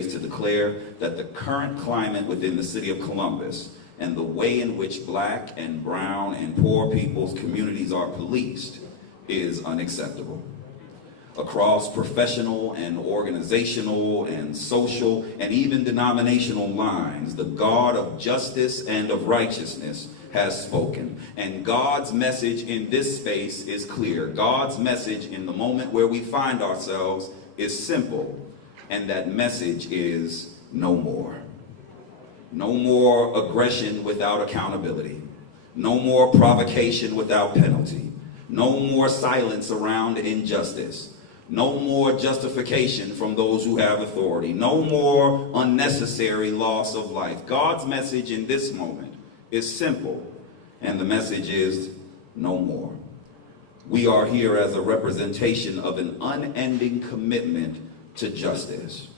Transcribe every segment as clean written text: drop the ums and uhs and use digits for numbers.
to declare that the current climate within the city of Columbus and the way in which black and brown and poor people's communities are policed is unacceptable. Across professional and organizational and social and even denominational lines, the God of justice and of righteousness has spoken. And God's message in this space is clear. God's message in the moment where we find ourselves is simple. And that message is no more. No more aggression without accountability. No more provocation without penalty. No more silence around injustice. No more justification from those who have authority. No more unnecessary loss of life. God's message in this moment is simple, and the message is no more. We are here as a representation of an unending commitment to justice.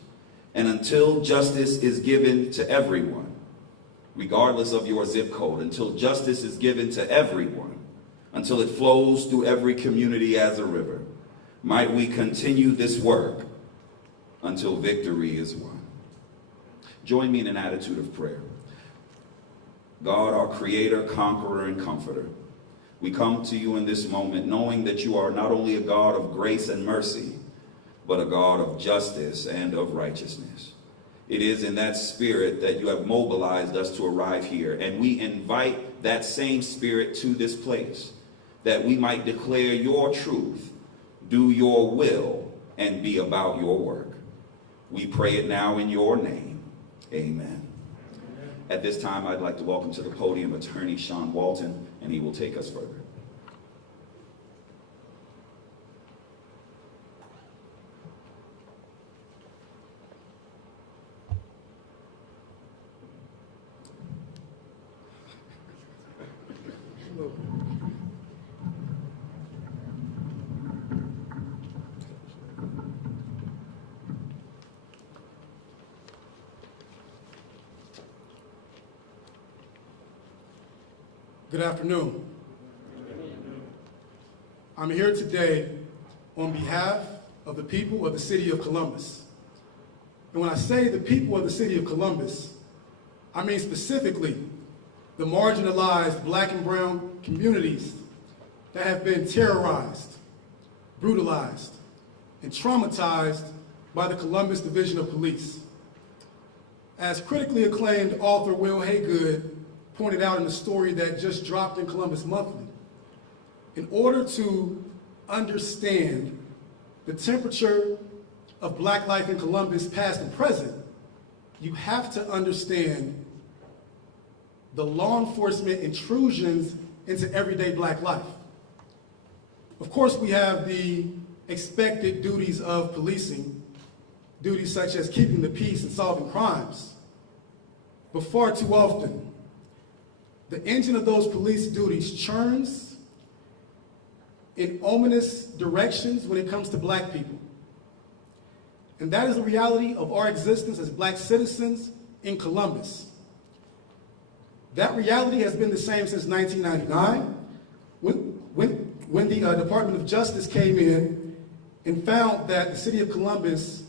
And until justice is given to everyone, regardless of your zip code, until justice is given to everyone, until it flows through every community as a river, might we continue this work until victory is won. Join me in an attitude of prayer. God, our creator, conqueror, and comforter, we come to you in this moment knowing that you are not only a God of grace and mercy, but a God of justice and of righteousness. It is in that spirit that you have mobilized us to arrive here, and we invite that same spirit to this place, that we might declare your truth, do your will, and be about your work. We pray it now in your name. Amen. At this time, I'd like to welcome to the podium Attorney Sean Walton, and he will take us further. Good afternoon. I'm here today on behalf of the people of the city of Columbus. And when I say the people of the city of Columbus, I mean specifically the marginalized black and brown communities that have been terrorized, brutalized, and traumatized by the Columbus Division of Police. As critically acclaimed author Will Haygood pointed out in the story that just dropped in Columbus Monthly, in order to understand the temperature of black life in Columbus, past and present, you have to understand the law enforcement intrusions into everyday black life. Of course, we have the expected duties of policing, duties such as keeping the peace and solving crimes. But far too often, the engine of those police duties churns in ominous directions when it comes to black people. And that is the reality of our existence as black citizens in Columbus. That reality has been the same since 1999, when the Department of Justice came in and found that the city of Columbus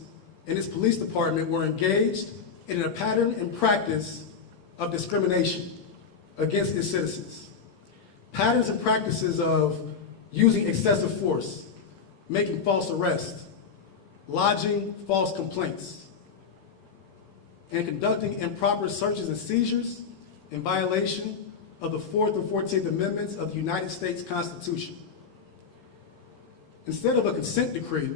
and its police department were engaged in a pattern and practice of discrimination against its citizens. Patterns and practices of using excessive force, making false arrests, lodging false complaints, and conducting improper searches and seizures in violation of the 4th and 14th Amendments of the United States Constitution. Instead of a consent decree,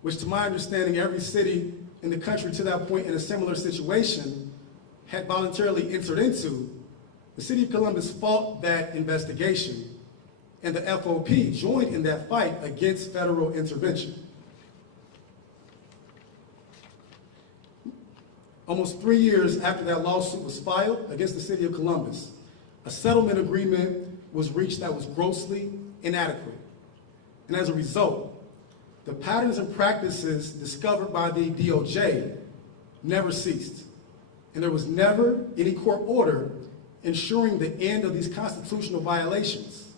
which to my understanding every city in the country to that point in a similar situation had voluntarily entered into, the city of Columbus fought that investigation, and the FOP joined in that fight against federal intervention. Almost 3 years after that lawsuit was filed against the city of Columbus, a settlement agreement was reached that was grossly inadequate. And as a result, the patterns and practices discovered by the DOJ never ceased. And there was never any court order ensuring the end of these constitutional violations.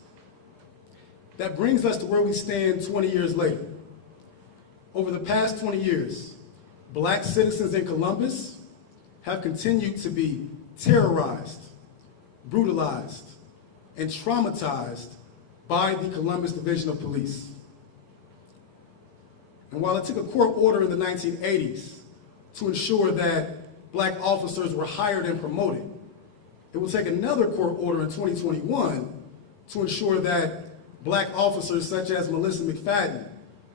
That brings us to where we stand 20 years later. Over the past 20 years, Black citizens in Columbus have continued to be terrorized, brutalized, and traumatized by the Columbus Division of Police. And while it took a court order in the 1980s to ensure that black officers were hired and promoted, it will take another court order in 2021 to ensure that black officers such as Melissa McFadden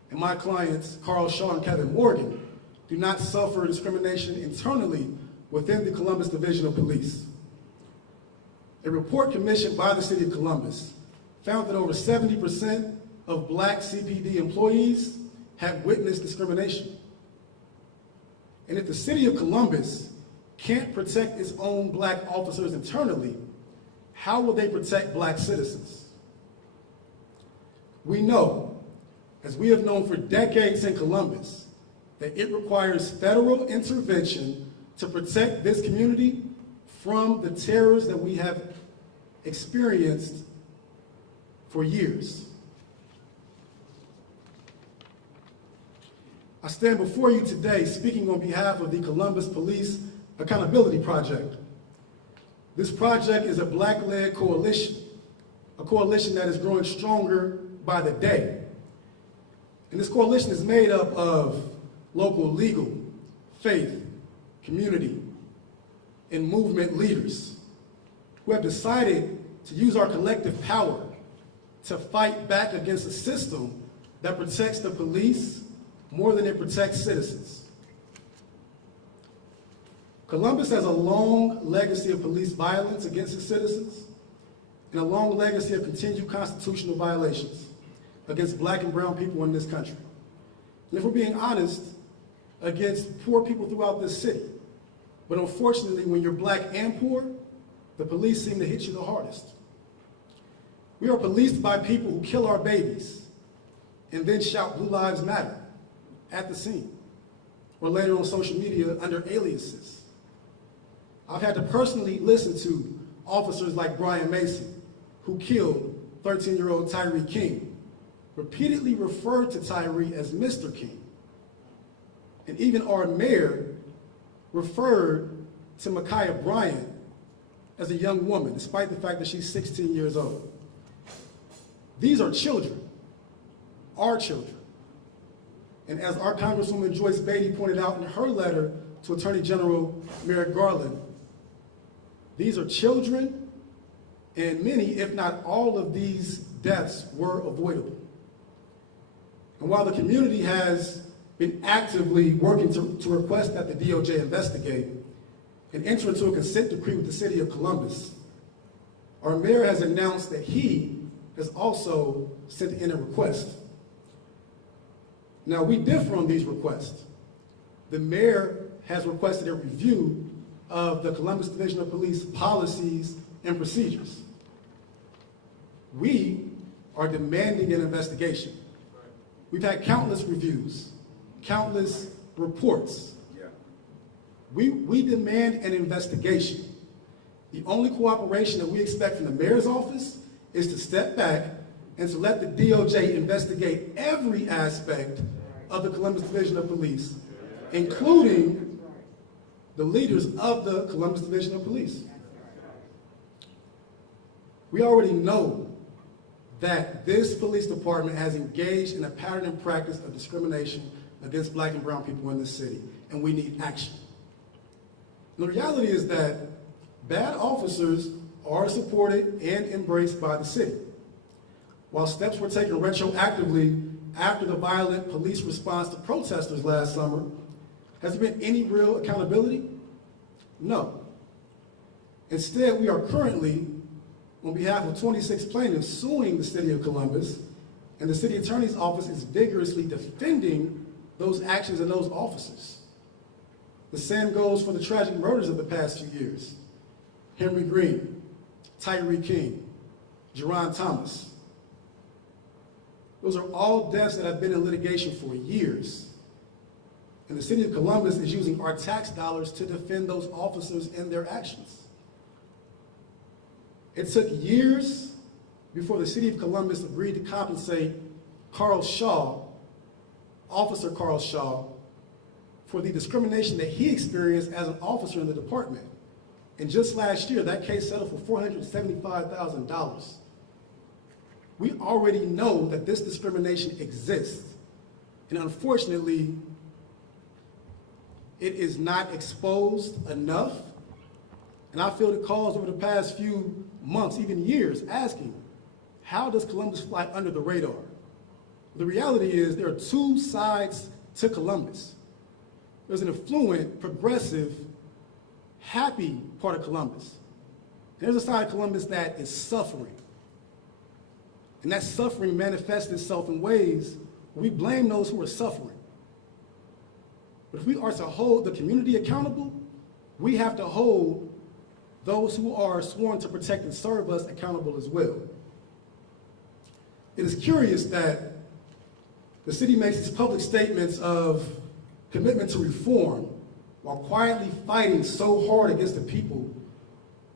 and my clients Carl Shaw and Kevin Morgan do not suffer discrimination internally within the Columbus Division of Police. A report commissioned by the City of Columbus found that over 70% of black CPD employees had witnessed discrimination. And if the City of Columbus can't protect its own black officers internally, how will they protect black citizens? We know, as we have known for decades in Columbus, that it requires federal intervention to protect this community from the terrors that we have experienced for years. I stand before you today speaking on behalf of the Columbus Police Accountability Project. This project is a black-led coalition, a coalition that is growing stronger by the day. And this coalition is made up of local legal, faith, community, and movement leaders who have decided to use our collective power to fight back against a system that protects the police more than it protects citizens. Columbus has a long legacy of police violence against its citizens and a long legacy of continued constitutional violations against black and brown people in this country. And if we're being honest, against poor people throughout this city. But unfortunately, when you're black and poor, the police seem to hit you the hardest. We are policed by people who kill our babies and then shout "Blue Lives Matter" at the scene, or later on social media under aliases. I've had to personally listen to officers like Brian Mason, who killed 13-year-old Tyree King, repeatedly referred to Tyree as Mr. King. And even our mayor referred to Ma'Khia Bryant as a young woman, despite the fact that she's 16 years old. These are children, our children. And as our Congresswoman Joyce Beatty pointed out in her letter to Attorney General Merrick Garland, these are children, and many, if not all of these deaths were avoidable. And while the community has been actively working to request that the DOJ investigate and enter into a consent decree with the City of Columbus, our mayor has announced that he has also sent in a request. Now, we differ on these requests. The mayor has requested a review of the Columbus Division of Police policies and procedures. We are demanding an investigation. We've had countless reviews, countless reports. We demand an investigation. The only cooperation that we expect from the mayor's office is to step back and to let the DOJ investigate every aspect of the Columbus Division of Police, including the leaders of the Columbus Division of Police. We already know that this police department has engaged in a pattern and practice of discrimination against black and brown people in this city, and we need action. And the reality is that bad officers are supported and embraced by the city. While steps were taken retroactively after the violent police response to protesters last summer, has there been any real accountability? No. Instead, we are currently, on behalf of 26 plaintiffs, suing the City of Columbus, and the City Attorney's Office is vigorously defending those actions and those officers. The same goes for the tragic murders of the past few years. Henry Green, Tyree King, Jerron Thomas. Those are all deaths that have been in litigation for years. And the City of Columbus is using our tax dollars to defend those officers and their actions. It took years before the City of Columbus agreed to compensate Carl Shaw, Officer Carl Shaw, for the discrimination that he experienced as an officer in the department. And just last year, that case settled for $475,000. We already know that this discrimination exists. And unfortunately, it is not exposed enough. And I feel the calls over the past few months, even years, asking, how does Columbus fly under the radar? The reality is there are two sides to Columbus. There's an affluent, progressive, happy part of Columbus. There's a side of Columbus that is suffering. And that suffering manifests itself in ways where we blame those who are suffering. But if we are to hold the community accountable, we have to hold those who are sworn to protect and serve us accountable as well. It is curious that the city makes these public statements of commitment to reform while quietly fighting so hard against the people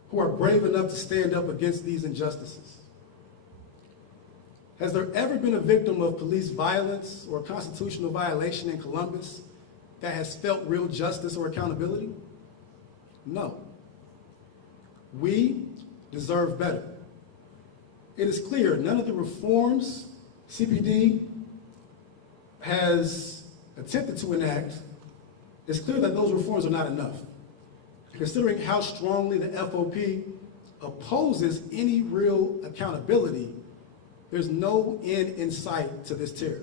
who are brave enough to stand up against these injustices. Has there ever been a victim of police violence or constitutional violation in Columbus that has felt real justice or accountability? No. We deserve better. It is clear none of the reforms CPD has attempted to enact, it's clear that those reforms are not enough. Considering how strongly the FOP opposes any real accountability, there's no end in sight to this terror.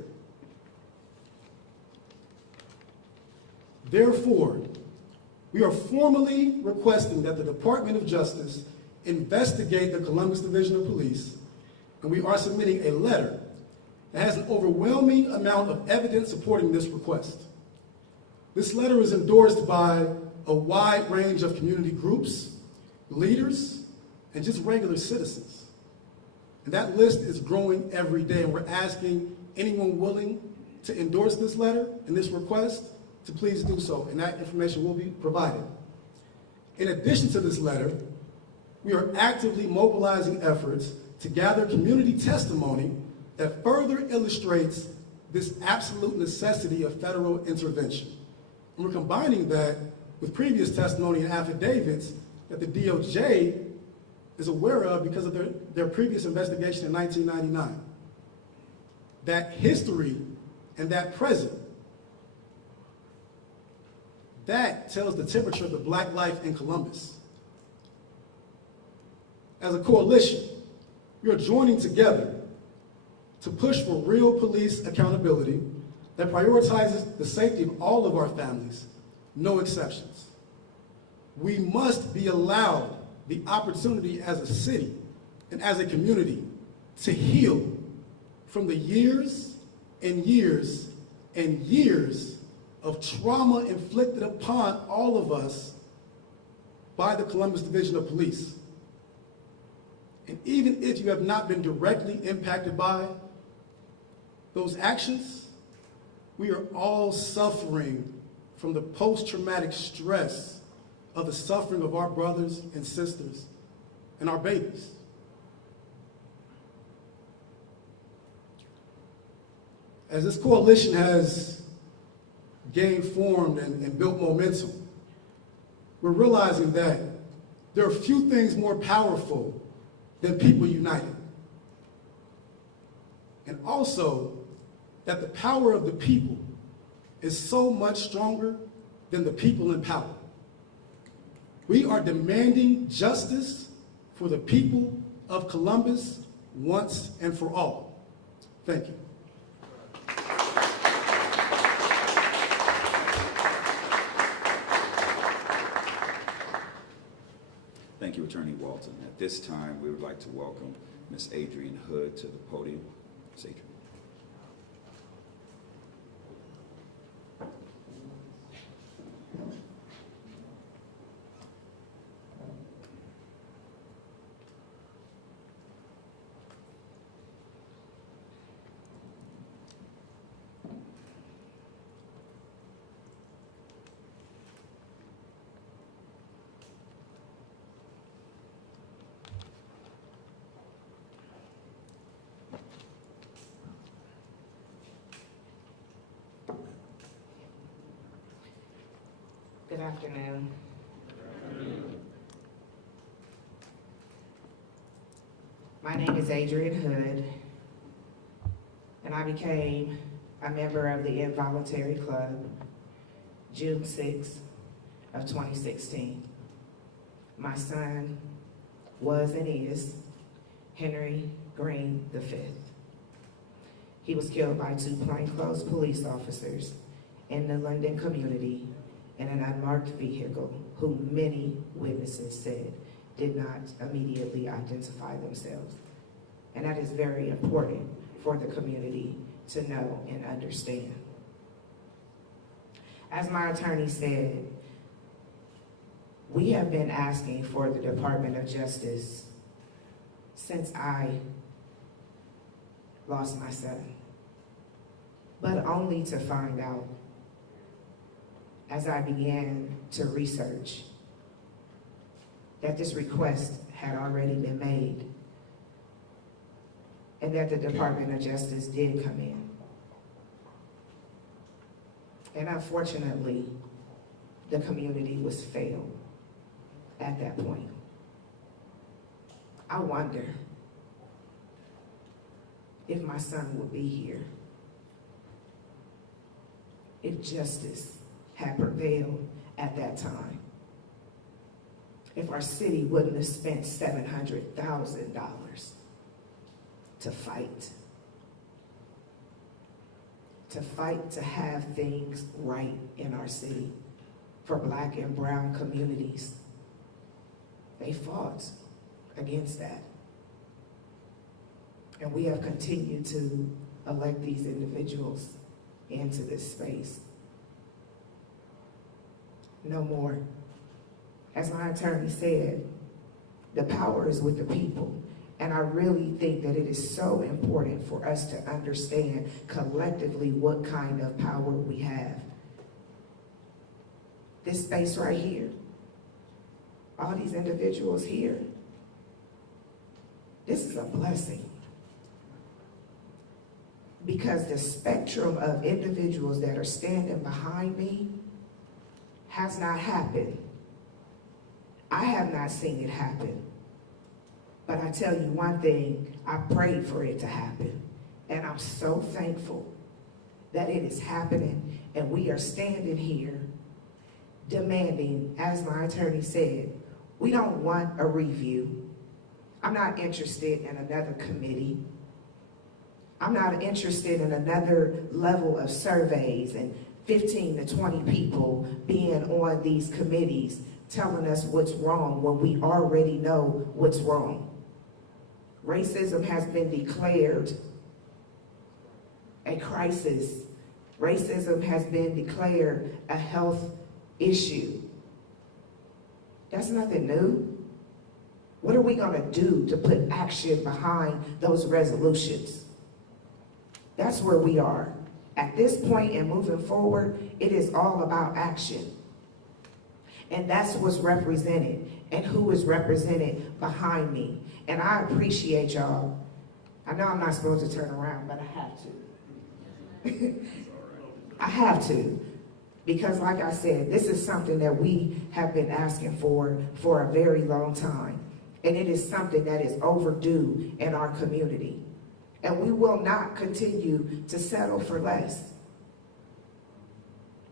Therefore, we are formally requesting that the Department of Justice investigate the Columbus Division of Police, and we are submitting a letter that has an overwhelming amount of evidence supporting this request. This letter is endorsed by a wide range of community groups, leaders, and just regular citizens. And that list is growing every day, and we're asking anyone willing to endorse this letter and this request to please do so, and that information will be provided. In addition to this letter, we are actively mobilizing efforts to gather community testimony that further illustrates this absolute necessity of federal intervention. And we're combining that with previous testimony and affidavits that the DOJ is aware of because of their previous investigation in 1999. That history and that present, that tells the temperature of the black life in Columbus. As a coalition, we are joining together to push for real police accountability that prioritizes the safety of all of our families, no exceptions. We must be allowed the opportunity as a city and as a community to heal from the years and years and years of trauma inflicted upon all of us by the Columbus Division of Police. And even if you have not been directly impacted by those actions, we are all suffering from the post-traumatic stress of the suffering of our brothers and sisters and our babies. As this coalition has gained form and built momentum, we're realizing that there are few things more powerful than people united. And also that the power of the people is so much stronger than the people in power. We are demanding justice for the people of Columbus once and for all. Thank you. Thank you, Attorney Walton. At this time, we would like to welcome Ms. Adrienne Hood to the podium. Ms. Adrienne. Good afternoon. My name is Adrian Hood, and I became a member of the Involuntary Club June 6th of 2016. My son was and is Henry Green V. He was killed by 2 plainclothes police officers in the London community in an unmarked vehicle who many witnesses said did not immediately identify themselves. And that is very important for the community to know and understand. As my attorney said, we have been asking for the Department of Justice since I lost my son, but only to find out as I began to research that this request had already been made and that the Department of Justice did come in. And unfortunately, the community was failed at that point. I wonder if my son would be here, if justice had prevailed at that time, if our city wouldn't have spent $700,000 to fight to have things right in our city for Black and brown communities. They fought against that. And we have continued to elect these individuals into this space. No more. As my attorney said, the power is with the people. And I really think that it is so important for us to understand collectively what kind of power we have. This space right here, all these individuals here, this is a blessing. Because the spectrum of individuals that are standing behind me has not happened. I have not seen it happen. But I tell you one thing, I prayed for it to happen. And I'm so thankful that it is happening and we are standing here demanding, as my attorney said, we don't want a review. I'm not interested in another committee. I'm not interested in another level of surveys and 15 to 20 people being on these committees telling us what's wrong when we already know what's wrong. Racism has been declared a crisis. Racism has been declared a health issue. That's nothing new. What are we going to do to put action behind those resolutions? That's where we are. At this point and moving forward, it is all about action. And that's what's represented and who is represented behind me. And I appreciate y'all. I know I'm not supposed to turn around, but I have to. I have to. Because like I said, this is something that we have been asking for a very long time. And it is something that is overdue in our community. And we will not continue to settle for less.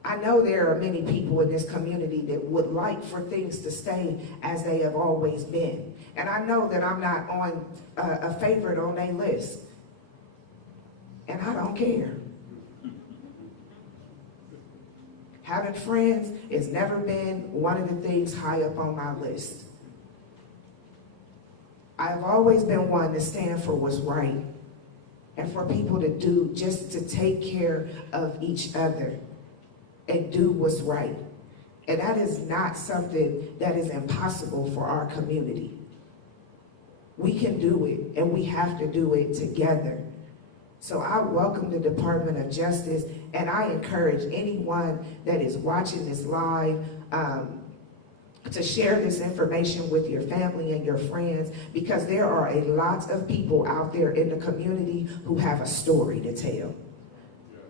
I know there are many people in this community that would like for things to stay as they have always been. And I know that I'm not on a favorite on their list. And I don't care. Having friends has never been one of the things high up on my list. I've always been one to stand for what's right and for people to do, just to take care of each other and do what's right. And that is not something that is impossible for our community. We can do it, and we have to do it together. So I welcome the Department of Justice, and I encourage anyone that is watching this live to share this information with your family and your friends, because there are a lot of people out there in the community who have a story to tell.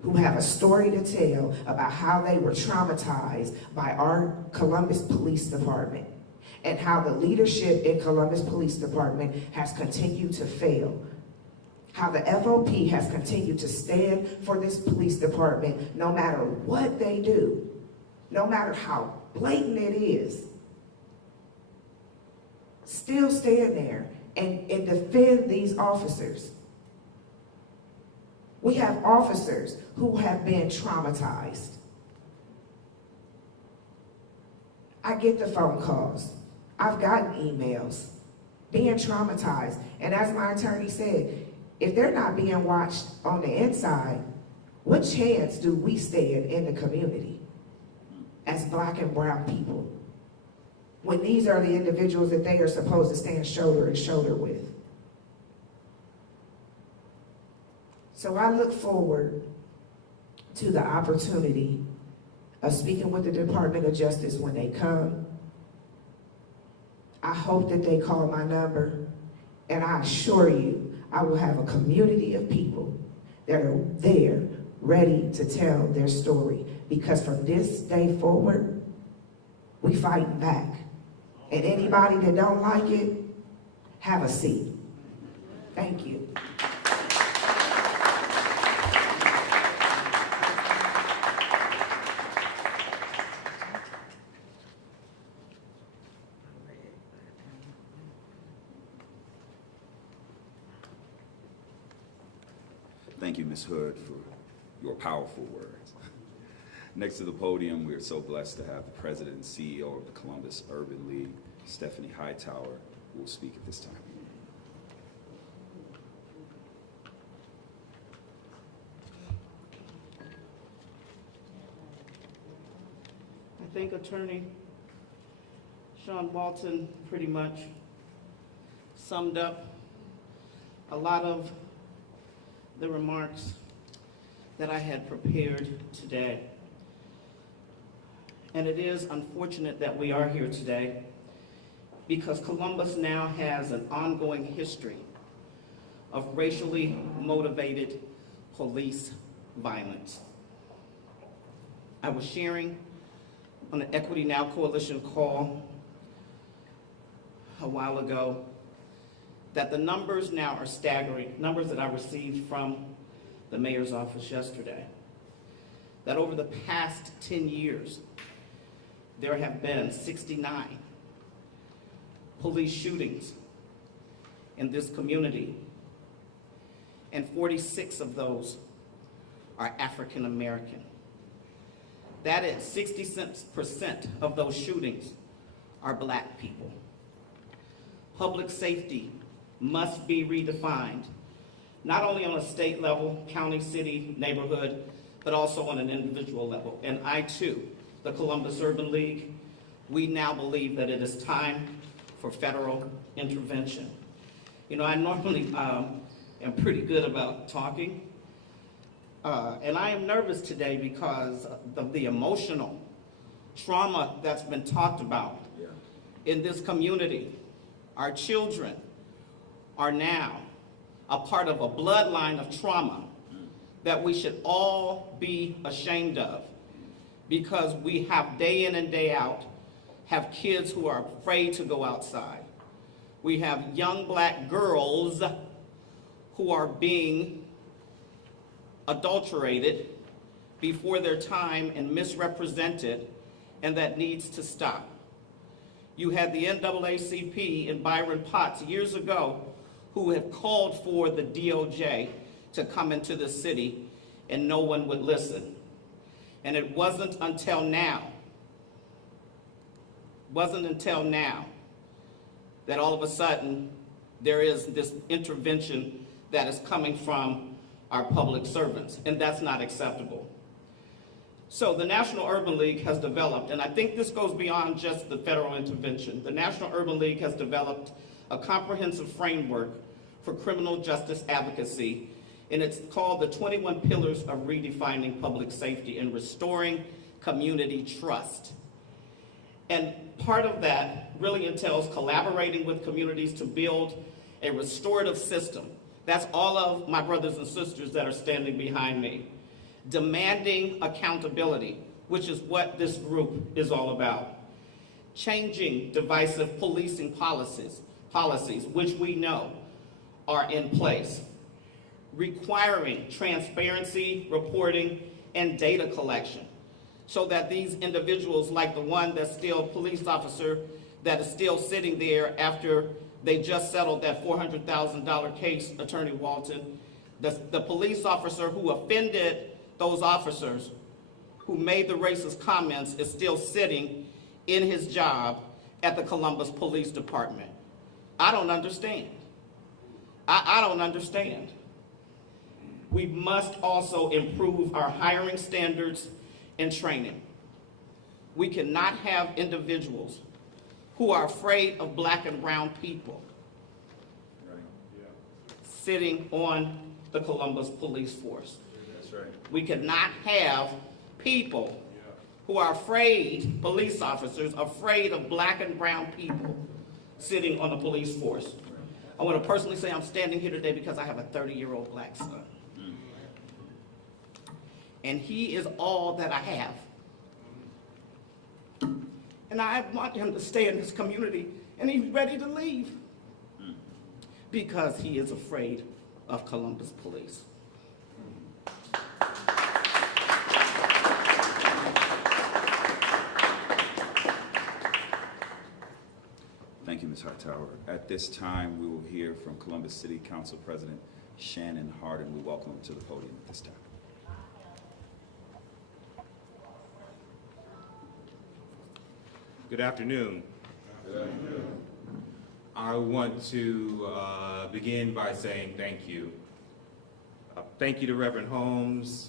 who have a story to tell about how they were traumatized by our Columbus Police Department and how the leadership in Columbus Police Department has continued to fail. How the FOP has continued to stand for this police department no matter what they do, no matter how blatant it is. Still stand there and defend these officers. We have officers who have been traumatized. I get the phone calls. I've gotten emails, being traumatized. And as my attorney said, if they're not being watched on the inside, what chance do we stand in the community as Black and brown people when these are the individuals that they are supposed to stand shoulder to shoulder with? So I look forward to the opportunity of speaking with the Department of Justice when they come. I hope that they call my number, and I assure you, I will have a community of people that are there ready to tell their story, because from this day forward, we fighting back. And anybody that don't like it, have a seat. Thank you. Thank you, Ms. Hood, for your powerful words. Next to the podium, we're so blessed to have the President and CEO of the Columbus Urban League, Stephanie Hightower, who will speak at this time. I think Attorney Sean Walton pretty much summed up a lot of the remarks that I had prepared today. And it is unfortunate that we are here today because Columbus now has an ongoing history of racially motivated police violence. I was sharing on an Equity Now Coalition call a while ago that the numbers now are staggering, numbers that I received from the mayor's office yesterday, that over the past 10 years, there have been 69 police shootings in this community, and 46 of those are African American. That is 60% of those shootings are Black people. Public safety must be redefined, not only on a state level, county, city, neighborhood, but also on an individual level. And I too, the Columbus Urban League, we now believe that it is time for federal intervention. You know, I normally am pretty good about talking, and I am nervous today because of the emotional trauma that's been talked about in this community. Our children are now a part of a bloodline of trauma that we should all be ashamed of, because we have day in and day out have kids who are afraid to go outside. We have young Black girls who are being adulterated before their time and misrepresented, and that needs to stop. You had the NAACP and Byron Potts years ago who have called for the DOJ to come into the city, and no one would listen. And it wasn't until now that all of a sudden there is this intervention that is coming from our public servants, and that's not acceptable. So the National Urban League has developed, and I think this goes beyond just the federal intervention. The National Urban League has developed a comprehensive framework for criminal justice advocacy, and it's called the 21 Pillars of Redefining Public Safety and Restoring Community Trust. And part of that really entails collaborating with communities to build a restorative system. That's all of my brothers and sisters that are standing behind me. demanding accountability, which is what this group is all about, changing divisive policing policies, which we know are in place, requiring transparency, reporting, and data collection, so that these individuals, like the one that's still police officer that is still sitting there after they just settled that $400,000 case, Attorney Walton, the police officer who offended those officers, who made the racist comments, is still sitting in his job at the Columbus Police Department. I don't understand. I don't understand. We must also improve our hiring standards and training. We cannot have individuals who are afraid of black and brown people sitting on the Columbus Police Force. That's right. We cannot have people who are afraid, police officers, afraid of black and brown people sitting on the police force. I want to personally say I'm standing here today because I have a 30-year-old black son. And he is all that I have. And I want him to stay in this community, and he's ready to leave because he is afraid of Columbus police. Thank you, Ms. Hightower. At this time, we will hear from Columbus City Council President Shannon Hardin. We welcome him to the podium at this time. Good afternoon. Good afternoon. I want to begin by saying thank you. Thank you to Reverend Holmes,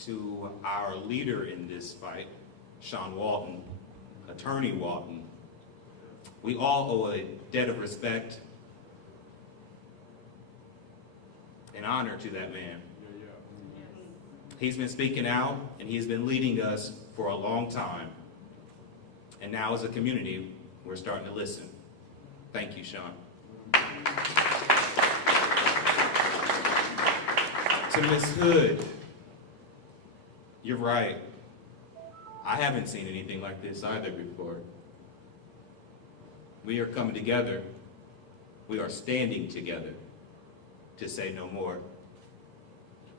to our leader in this fight, Sean Walton, Attorney Walton. We all owe a debt of respect and honor to that man. He's been speaking out, and he's been leading us for a long time. And now as a community, we're starting to listen. Thank you, Sean. To Ms. Hood, you're right. I haven't seen anything like this either before. We are coming together. We are standing together to say no more.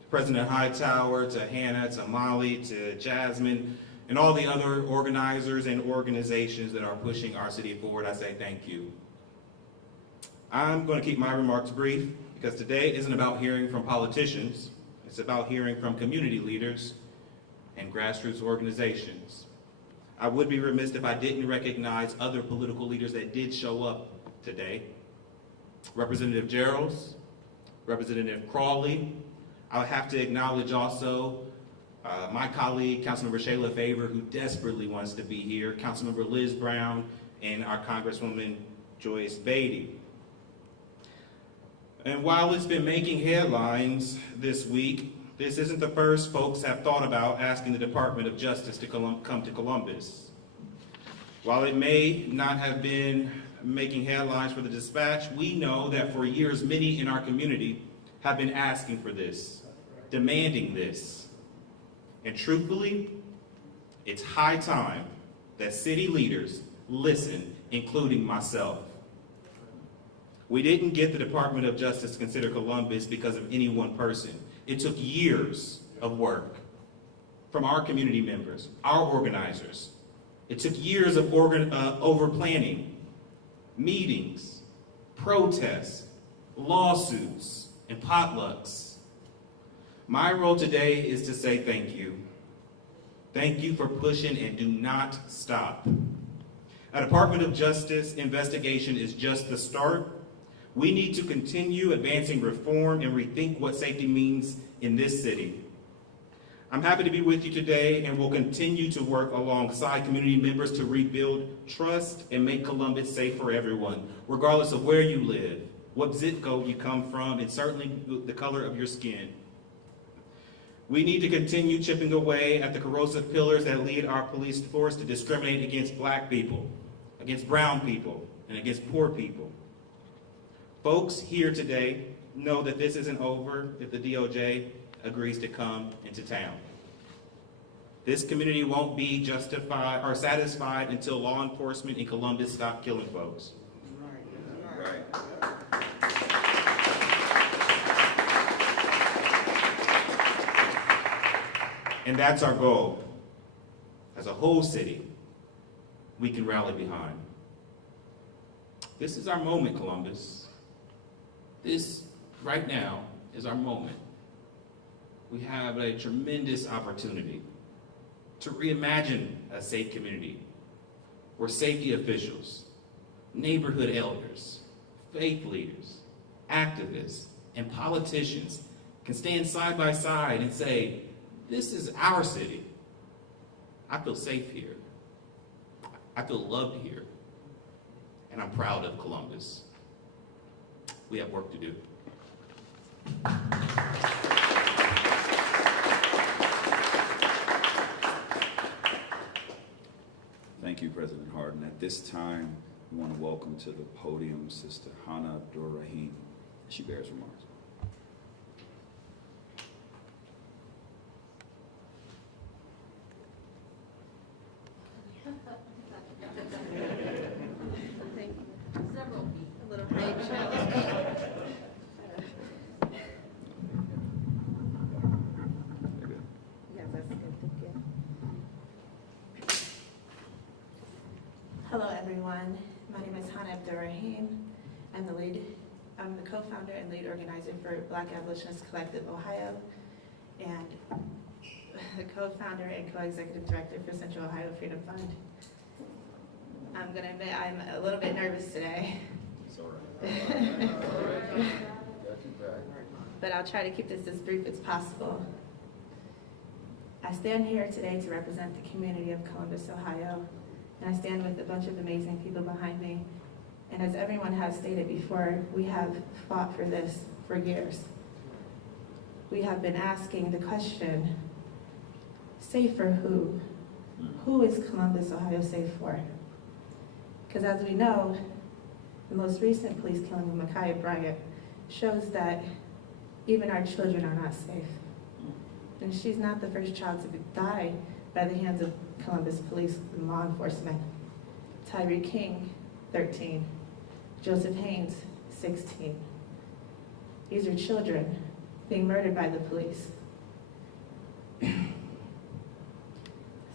To President Hightower, to Hannah, to Molly, to Jasmine, and all the other organizers and organizations that are pushing our city forward, I say thank you. I'm going to keep my remarks brief because today isn't about hearing from politicians. It's about hearing from community leaders and grassroots organizations. I would be remiss if I didn't recognize other political leaders that did show up today. Representative Geralds, Representative Crawley. I would have to acknowledge also my colleague, Councilmember Shayla Favor, who desperately wants to be here, Councilmember Liz Brown, and our Congresswoman Joyce Beatty. And while it's been making headlines this week, this isn't the first folks have thought about asking the Department of Justice to come to Columbus. While it may not have been making headlines for the Dispatch, we know that for years many in our community have been asking for this, demanding this. And truthfully, it's high time that city leaders listen, including myself. We didn't get the Department of Justice to consider Columbus because of any one person. It took years of work from our community members, our organizers. It took years of over-planning, meetings, protests, lawsuits, and potlucks. My role today is to say thank you. Thank you for pushing and do not stop. A Department of Justice investigation is just the start. We need to continue advancing reform and rethink what safety means in this city. I'm happy to be with you today and will continue to work alongside community members to rebuild trust and make Columbus safe for everyone, regardless of where you live, what zip code you come from, and certainly the color of your skin. We need to continue chipping away at the corrosive pillars that lead our police force to discriminate against black people, against brown people, and against poor people. Folks here today know that this isn't over if the DOJ agrees to come into town. This community won't be justified or satisfied until law enforcement in Columbus stop killing folks. And that's our goal. As a whole city, we can rally behind. This is our moment, Columbus. This, right now, is our moment. We have a tremendous opportunity to reimagine a safe community where safety officials, neighborhood elders, faith leaders, activists, and politicians can stand side by side and say, this is our city. I feel safe here. I feel loved here. And I'm proud of Columbus. We have work to do. Thank you, President Hardin. At this time, we want to welcome to the podium Sister Hannah Abdul-Rahim. She bears remarks. Hello, everyone. My name is Hannah Abdul-Rahim. I'm the co-founder and lead organizer for Black Abolitionist Collective Ohio, and the co-founder and co-executive director for Central Ohio Freedom Fund. I'm gonna admit I'm a little bit nervous today. It's all right. But I'll try to keep this as brief as possible. I stand here today to represent the community of Columbus, Ohio, and I stand with a bunch of amazing people behind me. And as everyone has stated before, we have fought for this for years. We have been asking the question, safe for who? Who is Columbus, Ohio safe for? Because as we know, the most recent police killing of Ma'Khia Bryant shows that even our children are not safe. And she's not the first child to die by the hands of Columbus police and law enforcement. Tyree King, 13. Joseph Haynes, 16. These are children being murdered by the police.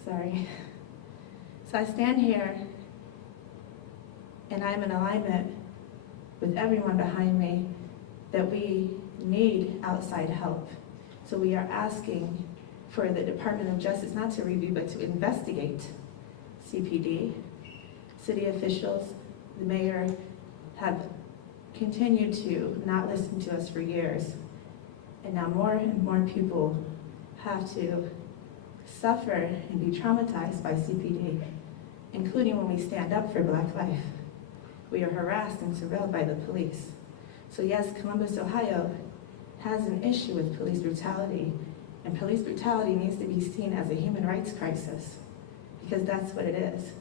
Sorry. So I stand here and I'm in alignment with everyone behind me that we need outside help. So we are asking for the Department of Justice not to review, but to investigate CPD. City officials, the mayor, have continued to not listen to us for years. And now more and more people have to suffer and be traumatized by CPD, including when we stand up for Black life. We are harassed and surveilled by the police. So yes, Columbus, Ohio has an issue with police brutality, and police brutality needs to be seen as a human rights crisis, because that's what it is.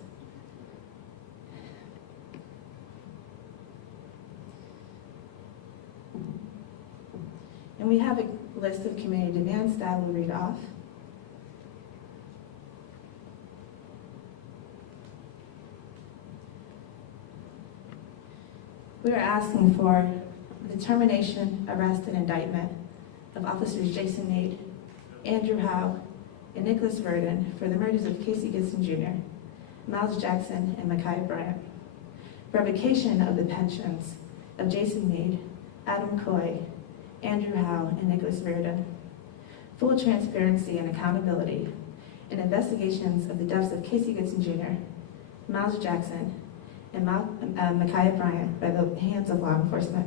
And we have a list of community demands that I will read off. We are asking for the termination, arrest, and indictment of Officers Jason Meade, Andrew Howe, and Nicholas Verdon for the murders of Casey Gibson Jr., Miles Jackson, and Ma'Khia Bryant. Revocation of the pensions of Jason Meade, Adam Coy, Andrew Howe, and Nicholas Verdon. Full transparency and accountability in investigations of the deaths of Casey Gibson Jr., Miles Jackson, and Ma'Khia Bryant by the hands of law enforcement.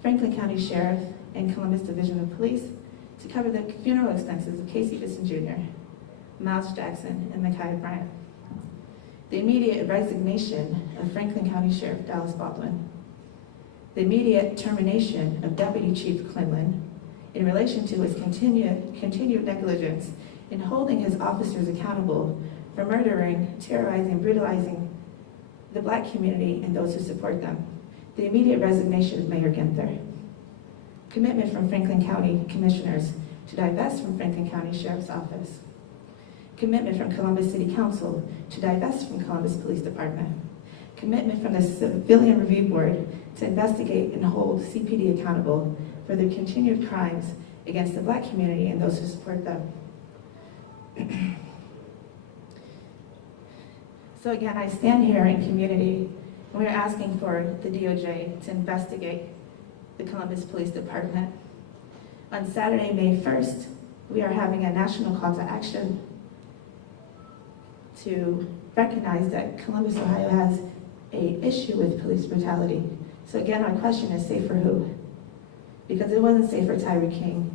Franklin County Sheriff and Columbus Division of Police to cover the funeral expenses of Casey Gibson Jr., Miles Jackson, and Ma'Khia Bryant. The immediate resignation of Franklin County Sheriff Dallas Baldwin. The immediate termination of Deputy Chief Quinlan in relation to his continued negligence in holding his officers accountable for murdering, terrorizing, brutalizing the Black community and those who support them. The immediate resignation of Mayor Ginther. Commitment from Franklin County Commissioners to divest from Franklin County Sheriff's Office. Commitment from Columbus City Council to divest from Columbus Police Department. Commitment from the Civilian Review Board to investigate and hold CPD accountable for their continued crimes against the Black community and those who support them. So again, I stand here in community, and we're asking for the DOJ to investigate the Columbus Police Department. On Saturday, May 1st, we are having a national call to action to recognize that Columbus, Ohio has an issue with police brutality. So again, my question is, safe for who? Because it wasn't safe for Tyree King,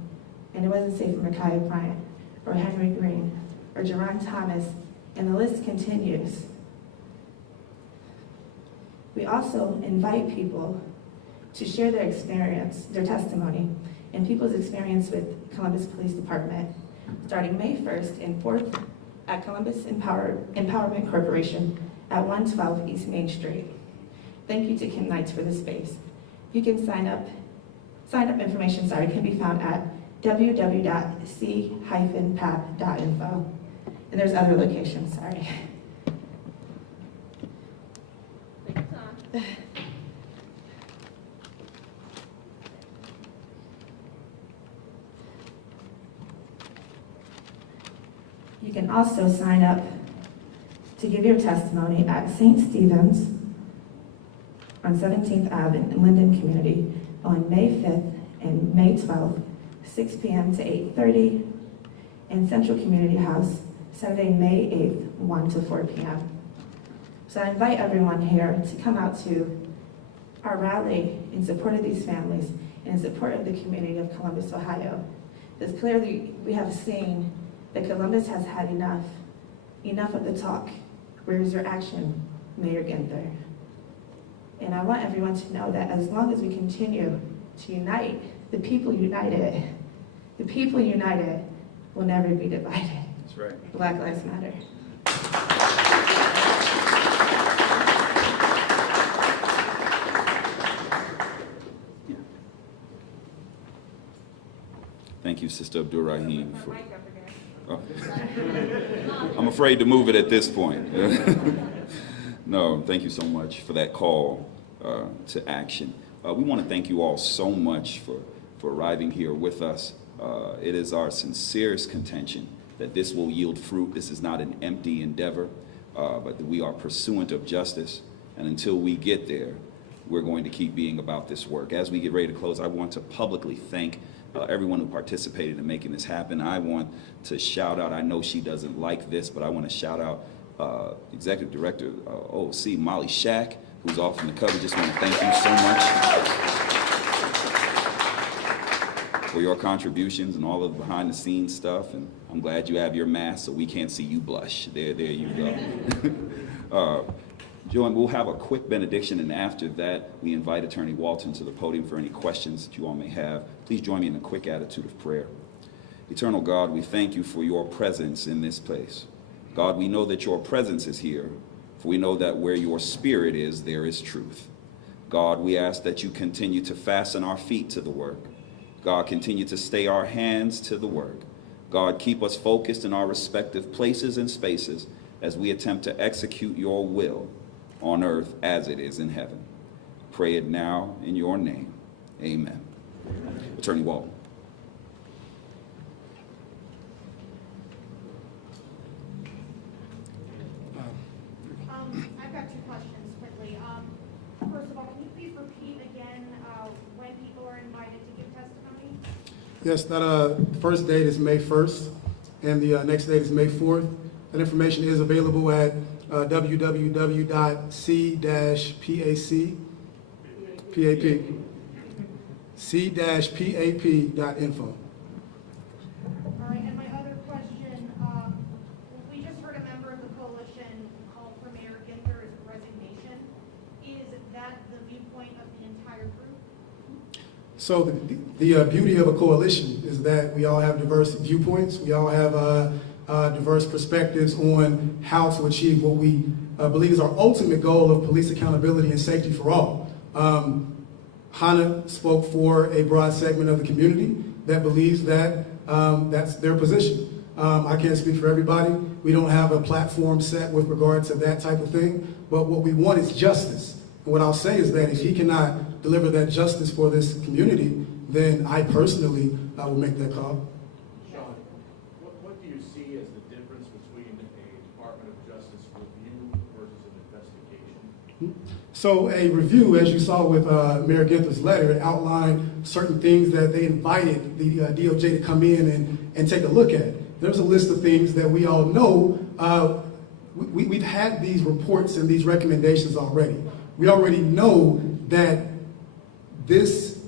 and it wasn't safe for Micaiah Bryant, or Henry Green, or Jerron Thomas, and the list continues. We also invite people to share their experience, their testimony, and people's experience with Columbus Police Department, starting May 1st and 4th at Columbus Empowerment Corporation at 112 East Main Street. Thank you to Kim Knights for the space. You can sign up information, can be found at www.c-pat.info. And there's other locations, sorry. You can also sign up to give your testimony at St. Stephen's on 17th Ave in Linden Community on May 5th and May 12th, 6 p.m. to 8:30, and Central Community House, Saturday, May 8th, 1 to 4 p.m. So I invite everyone here to come out to our rally in support of these families and in support of the community of Columbus, Ohio. Because clearly we have seen that Columbus has had enough of the talk. Where is your action, Mayor Ginther? And I want everyone to know that as long as we continue to unite, the people united will never be divided. That's right. Black Lives Matter. Thank you, Sister Abdul-Rahim. I'm afraid to move it at this point. No, thank you so much for that call to action. We want to thank you all so much for arriving here with us. It is our sincerest contention that this will yield fruit. This is not an empty endeavor, but that we are pursuant of justice. And until we get there, we're going to keep being about this work. As we get ready to close, I want to publicly thank everyone who participated in making this happen. I want to shout out, I know she doesn't like this, but I want to shout out Executive Director OC Molly Shack, who's off in the cover. Just want to thank you so much for your contributions and all of the behind the scenes stuff. And I'm glad you have your mask so we can't see you blush. There you go. Joe, and we'll have a quick benediction, and after that, we invite Attorney Walton to the podium for any questions that you all may have. Please join me in a quick attitude of prayer. Eternal God, we thank you for your presence in this place. God, we know that your presence is here, for we know that where your spirit is, there is truth. God, we ask that you continue to fasten our feet to the work. God, continue to stay our hands to the work. God, keep us focused in our respective places and spaces as we attempt to execute your will on earth as it is in heaven. Pray it now in your name. Amen. Attorney Walton. I've got two questions quickly. First of all, can you please repeat again when people are invited to give testimony? Yes, that first date is May 1st, and the next date is May 4th. That information is available at c-pap.info. All right, and my other question, we just heard a member of the coalition call for Mayor Ginther's resignation. Is that the viewpoint of the entire group? So the beauty of a coalition is that we all have diverse viewpoints. We all have diverse perspectives on how to achieve what we believe is our ultimate goal of police accountability and safety for all. Hannah spoke for a broad segment of the community that believes that that's their position. I can't speak for everybody. We don't have a platform set with regard to that type of thing. But what we want is justice. And what I'll say is that if he cannot deliver that justice for this community, then I personally will make that call. Sean, what do you see as the difference between a Department of Justice review versus an investigation? So a review, as you saw with Mayor Ginther's letter, it outlined certain things that they invited the DOJ to come in and take a look at. There's a list of things that we all know. We've had these reports and these recommendations already. We already know that this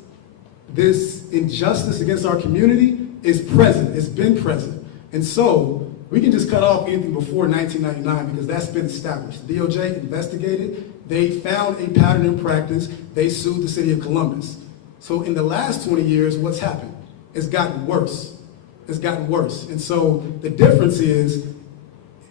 injustice against our community is present. It's been present. And so we can just cut off anything before 1999 because that's been established. The DOJ investigated. They found a pattern in practice. They sued the city of Columbus. So in the last 20 years, what's happened? It's gotten worse. It's gotten worse. And so the difference is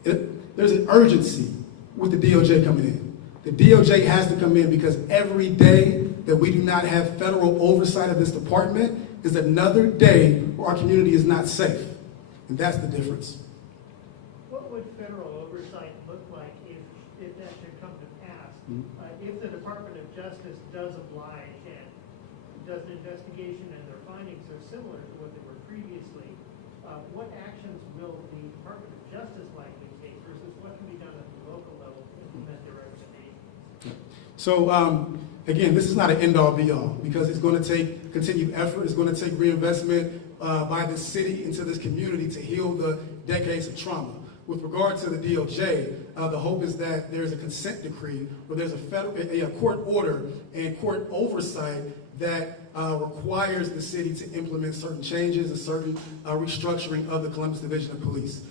there's an urgency with the DOJ coming in. The DOJ has to come in because every day that we do not have federal oversight of this department is another day where our community is not safe. And that's the difference. What would federal oversight look like if that should come to pass? If the Department of Justice does oblige and does an investigation and their findings are similar to what they were previously, what actions will the Department of Justice likely take versus what can be done at the local level to implement their recommendations? So again, this is not an end-all be-all because it's going to take continued effort. It's going to take reinvestment by the city into this community to heal the decades of trauma. With regard to the DOJ, the hope is that there's a consent decree where there's a court order and court oversight that requires the city to implement certain changes and certain restructuring of the Columbus Division of Police.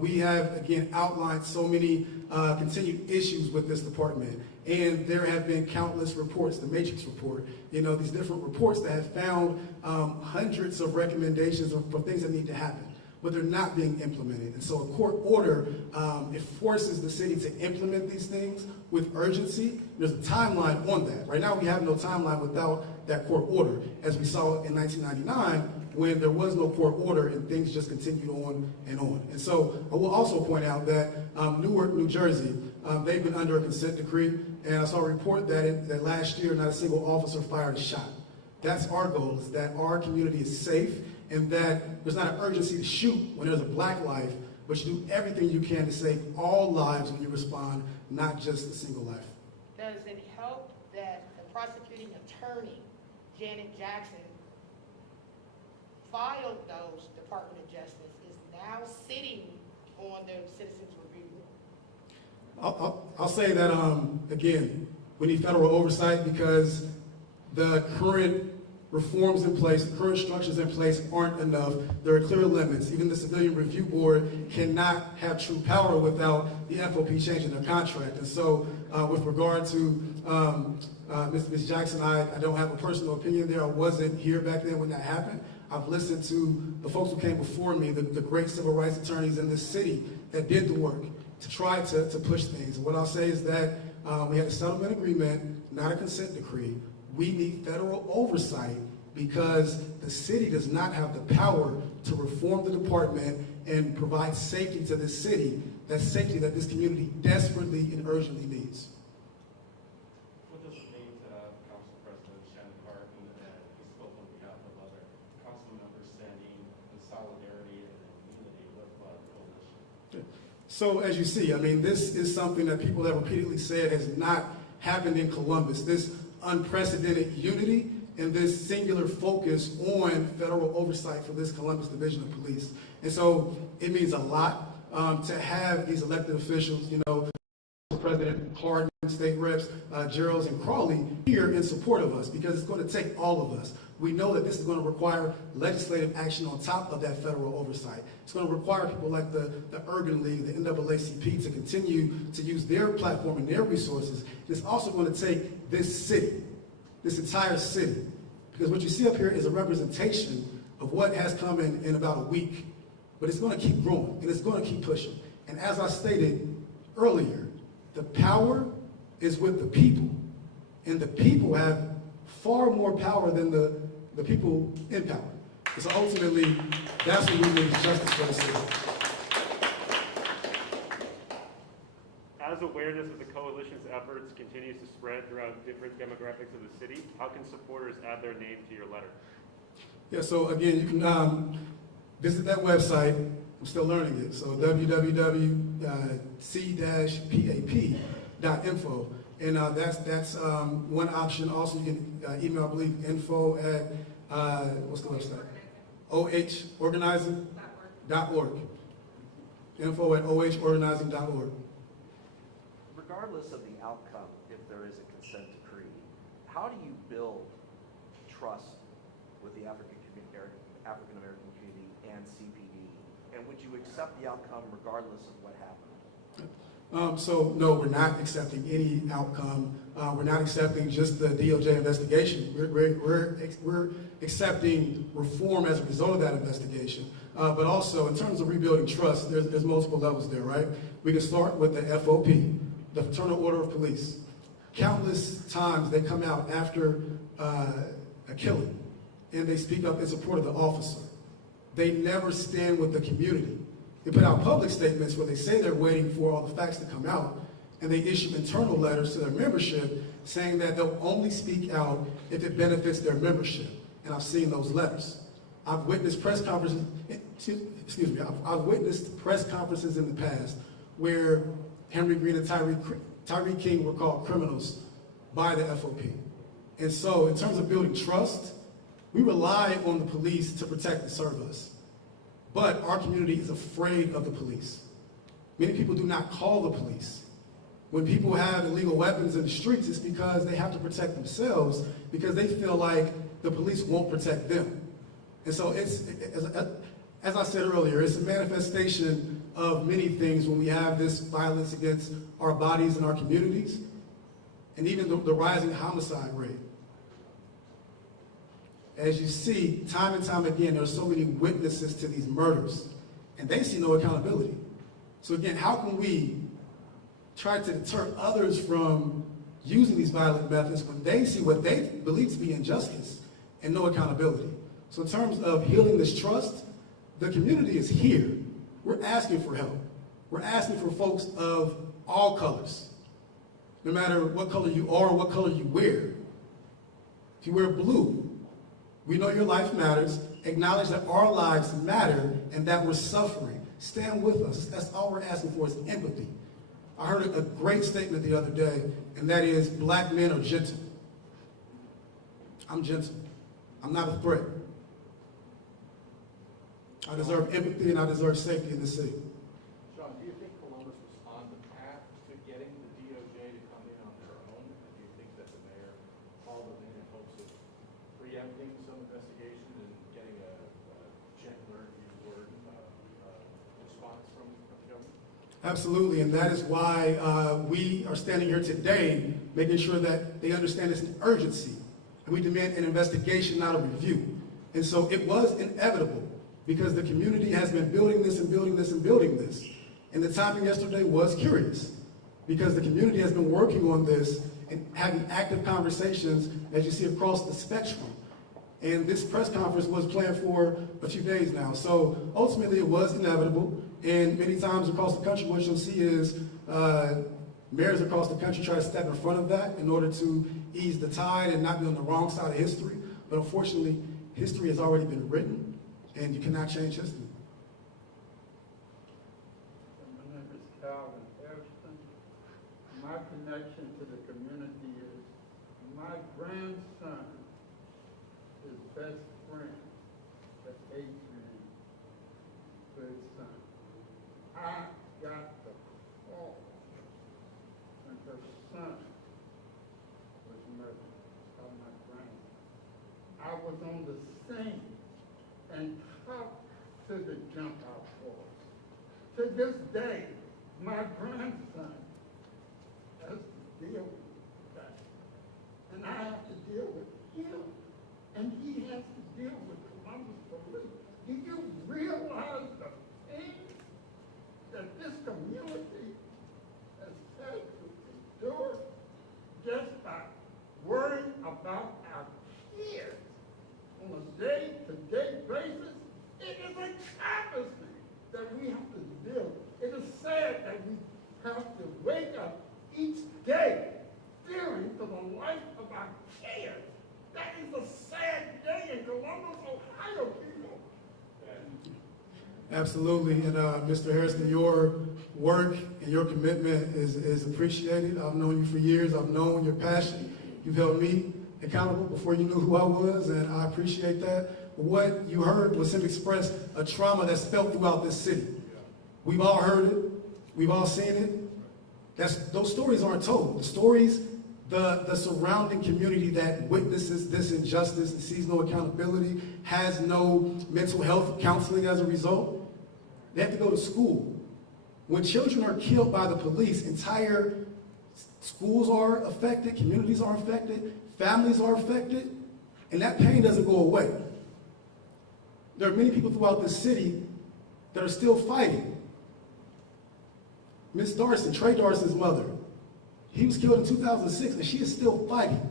We have, again, outlined so many continued issues with this department. And there have been countless reports, the Matrix report, these different reports that have found hundreds of recommendations for things that need to happen, but they're not being implemented. And so a court order, it forces the city to implement these things with urgency. There's a timeline on that. Right now we have no timeline without that court order, as we saw in 1999 when there was no court order and things just continued on and on. And so I will also point out that Newark, New Jersey, they've been under a consent decree, and I saw a report that last year not a single officer fired a shot. That's our goal, is that our community is safe and that there's not an urgency to shoot when there's a black life, but you do everything you can to save all lives when you respond, not just a single life. Does it help that the prosecuting attorney, Janet Jackson, filed those Department of Justice, is now sitting on the Citizens Review Board? I'll say that, again, we need federal oversight because the current reforms in place, the current structures in place aren't enough. There are clear limits. Even the Civilian Review Board cannot have true power without the FOP changing their contract. And so with regard to Ms. Jackson, I don't have a personal opinion there. I wasn't here back then when that happened. I've listened to the folks who came before me, the great civil rights attorneys in this city that did the work to try to push things. And what I'll say is that we had a settlement agreement, not a consent decree. We need federal oversight because the city does not have the power to reform the department and provide safety to this city, that safety that this community desperately and urgently needs. What does it mean to Council President Shannon Hardin that he spoke on behalf of other council members standing in solidarity and unity with the coalition? So as you see, I mean, this is something that people have repeatedly said has not happened in Columbus. This unprecedented unity and this singular focus on federal oversight for this Columbus Division of Police. And so it means a lot to have these elected officials, Council President Hardin, state reps, Geralds and Crawley here in support of us because it's going to take all of us. We know that this is going to require legislative action on top of that federal oversight. It's going to require people like the Urban League, the NAACP to continue to use their platform and their resources. It's also going to take this city, this entire city, because what you see up here is a representation of what has come in about a week, but it's going to keep growing and it's going to keep pushing. And as I stated earlier, the power is with the people, and the people have far more power than the people in power. And so ultimately, that's what we need, justice for the city. As awareness of the coalition's efforts continues to spread throughout different demographics of the city, how can supporters add their name to your letter? Yeah, so again, you can visit that website. I'm still learning it. So www.c-pap.info. And that's one option. Also, you can email, I believe, info at, what's the website? ohorganizing.org. Info at ohorganizing.org. Regardless of the outcome, if there is a consent decree, how do you build trust with the African American community and CPD? And would you accept the outcome regardless of what happened? So no, we're not accepting any outcome. We're not accepting just the DOJ investigation. We're accepting reform as a result of that investigation. But also, in terms of rebuilding trust, there's multiple levels there, right? We can start with the FOP, the Fraternal Order of Police. Countless times they come out after a killing, and they speak up in support of the officer. They never stand with the community. They put out public statements where they say they're waiting for all the facts to come out, and they issue internal letters to their membership saying that they'll only speak out if it benefits their membership. And I've seen those letters. I've witnessed press conferences, I've witnessed press conferences in the past where Henry Green and Tyree King were called criminals by the FOP. And so in terms of building trust, we rely on the police to protect and serve us. But our community is afraid of the police. Many people do not call the police. When people have illegal weapons in the streets, it's because they have to protect themselves because they feel like the police won't protect them. And so it's, as I said earlier, it's a manifestation of many things when we have this violence against our bodies and our communities, and even the rising homicide rate. As you see, time and time again, there are so many witnesses to these murders, and they see no accountability. So again, how can we try to deter others from using these violent methods when they see what they believe to be injustice and no accountability? So in terms of healing this trust, the community is here. We're asking for help. We're asking for folks of all colors, no matter what color you are or what color you wear. If you wear blue, we know your life matters. Acknowledge that our lives matter and that we're suffering. Stand with us. That's all we're asking for is empathy. I heard a great statement the other day, and that is, black men are gentle. I'm gentle. I'm not a threat. I deserve empathy and I deserve safety in this city. Sean, do you think Columbus was on the path to getting the DOJ to come in on their own? And do you think that the mayor called them in hopes of preempting some investigation and getting a gentler response from the government? Absolutely, and that is why we are standing here today, making sure that they understand it's an urgency. And we demand an investigation, not a review. And so it was inevitable because the community has been building this and building this and building this. And the timing yesterday was curious because the community has been working on this and having active conversations, as you see, across the spectrum. And this press conference was planned for a few days now. So ultimately it was inevitable. And many times across the country, what you'll see is mayors across the country try to step in front of that in order to ease the tide and not be on the wrong side of history. But unfortunately, history has already been written, and you cannot change history. My name is Calvin Harrison. My connection to the community is my grandson, his best friend, the Adrian, good son. I got the call when her son was murdered by my grandson. I was on the scene and talked to the jump out boys. To this day, my grandson has to deal with that. And I have to deal with him. And he has to deal with Columbus police. Do you realize the pain that this community has had to endure just by worrying about our kids on a day-to-day basis? It is a travesty that we have to deal. It is sad that we have to wake up Absolutely, and Mr. Harrison, your work and your commitment is appreciated. I've known you for years. I've known your passion. You've held me accountable before you knew who I was, and I appreciate that. But what you heard was him express a trauma that's felt throughout this city. We've all heard it. We've all seen it. Those stories aren't told. The stories, the surrounding community that witnesses this injustice and sees no accountability, has no mental health counseling as a result. They have to go to school. When children are killed by the police, entire schools are affected, communities are affected, families are affected, and that pain doesn't go away. There are many people throughout this city that are still fighting. Miss Darson, Trey Darson's mother, he was killed in 2006, and she is still fighting.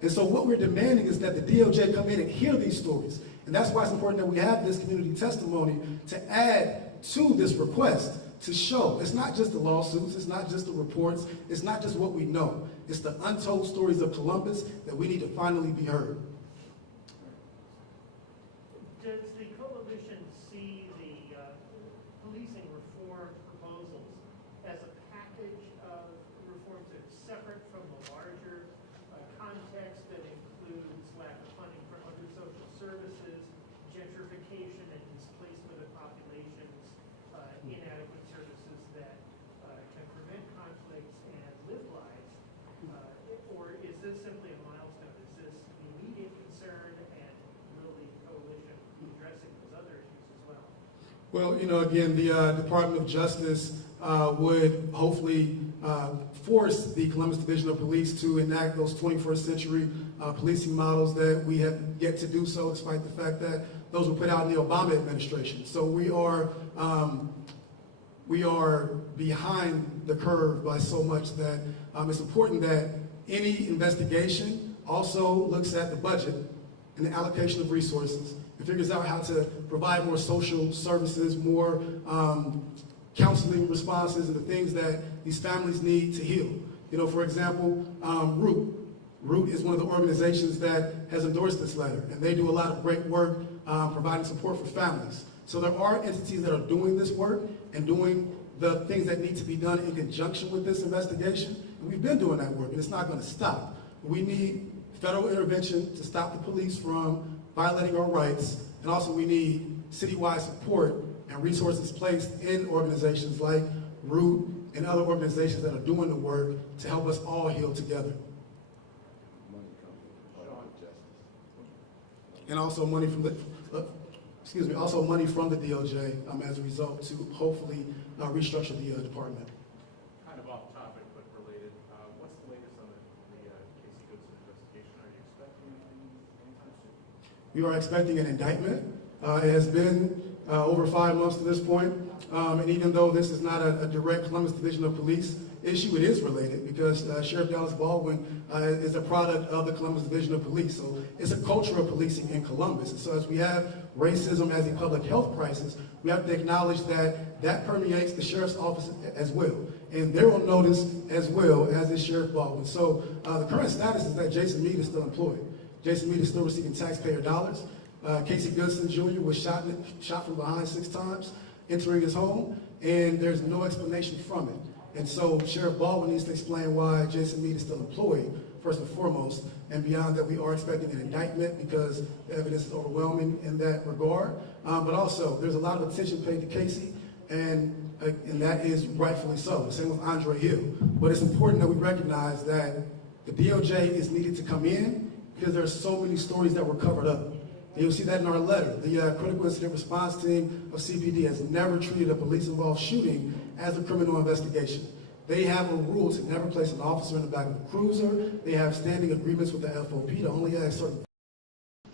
And so what we're demanding is that the DOJ come in and hear these stories. And that's why it's important that we have this community testimony to add to this request, to show it's not just the lawsuits, it's not just the reports, it's not just what we know. It's the untold stories of Columbus that we need to finally be heard. Does the coalition see the policing reform proposals as a package of reforms that are separate from the larger context that includes lack of funding for other social services, gentrification and displacement of populations, inadequate services that can prevent conflicts and live lives? Or is this simply a milestone? Is this an immediate concern, and will the coalition be addressing those other issues as well? Well, again, the Department of Justice would hopefully force the Columbus Division of Police to enact those 21st century policing models that we have yet to do so, despite the fact that those were put out in the Obama administration. So we are behind the curve by so much that it's important that any investigation also looks at the budget and the allocation of resources and figures out how to provide more social services, more counseling responses, and the things that these families need to heal. For example, Root is one of the organizations that has endorsed this letter, and they do a lot of great work providing support for families. So there are entities that are doing this work and doing the things that need to be done in conjunction with this investigation, and we've been doing that work, and it's not going to stop. We need federal intervention to stop the police from violating our rights, and also we need citywide support and resources placed in organizations like Root and other organizations that are doing the work to help us all heal together. And also money from the DOJ as a result to hopefully restructure the department. Kind of off topic, but related. What's the latest on the Casey Goodson investigation? Are you expecting anything anytime soon? We are expecting an indictment. It has been over 5 months to this point. And even though this is not a direct Columbus Division of Police issue, it is related because Sheriff Dallas Baldwin is a product of the Columbus Division of Police. So it's a culture of policing in Columbus. And so as we have racism as a public health crisis, we have to acknowledge that that permeates the sheriff's office as well. And they're on notice as well as is Sheriff Baldwin. So the current status is that Jason Meade is still employed. Jason Meade is still receiving taxpayer dollars. Casey Goodson Jr. was shot from behind 6 times, entering his home, and there's no explanation from it. And so Sheriff Baldwin needs to explain why Jason Meade is still employed, first and foremost. And beyond that, we are expecting an indictment because the evidence is overwhelming in that regard. But also, there's a lot of attention paid to Casey, and that is rightfully so. Same with Andre Hill. But it's important that we recognize that the DOJ is needed to come in because there are so many stories that were covered up. And you'll see that in our letter. The Critical Incident Response Team of CPD has never treated a police-involved shooting as a criminal investigation. They have a rule to never place an officer in the back of a cruiser. They have standing agreements with the FOP to only ask certain.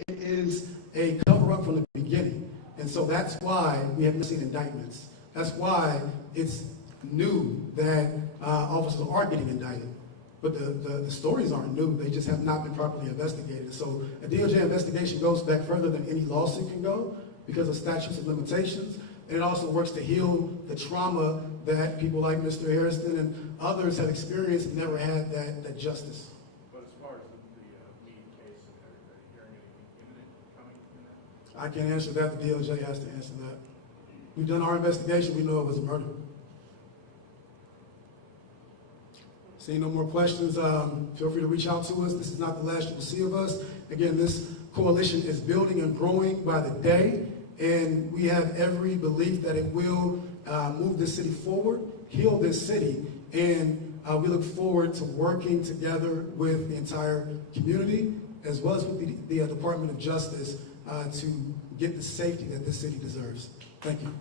It is a cover-up from the beginning. And so that's why we haven't seen indictments. That's why it's new that officers are getting indicted. But the stories aren't new. They just have not been properly investigated. So a DOJ investigation goes back further than any lawsuit can go because of statutes of limitations. And it also works to heal the trauma that people like Mr. Harrison and others have experienced and never had that justice. But as far as the Meade case and everything, hearing anything imminent coming in that? I can't answer that. The DOJ has to answer that. We've done our investigation. We know it was a murder. Seeing no more questions, feel free to reach out to us. This is not the last you will see of us. Again, this coalition is building and growing by the day, and we have every belief that it will move this city forward, heal this city, and we look forward to working together with the entire community as well as with the Department of Justice to get the safety that this city deserves. Thank you.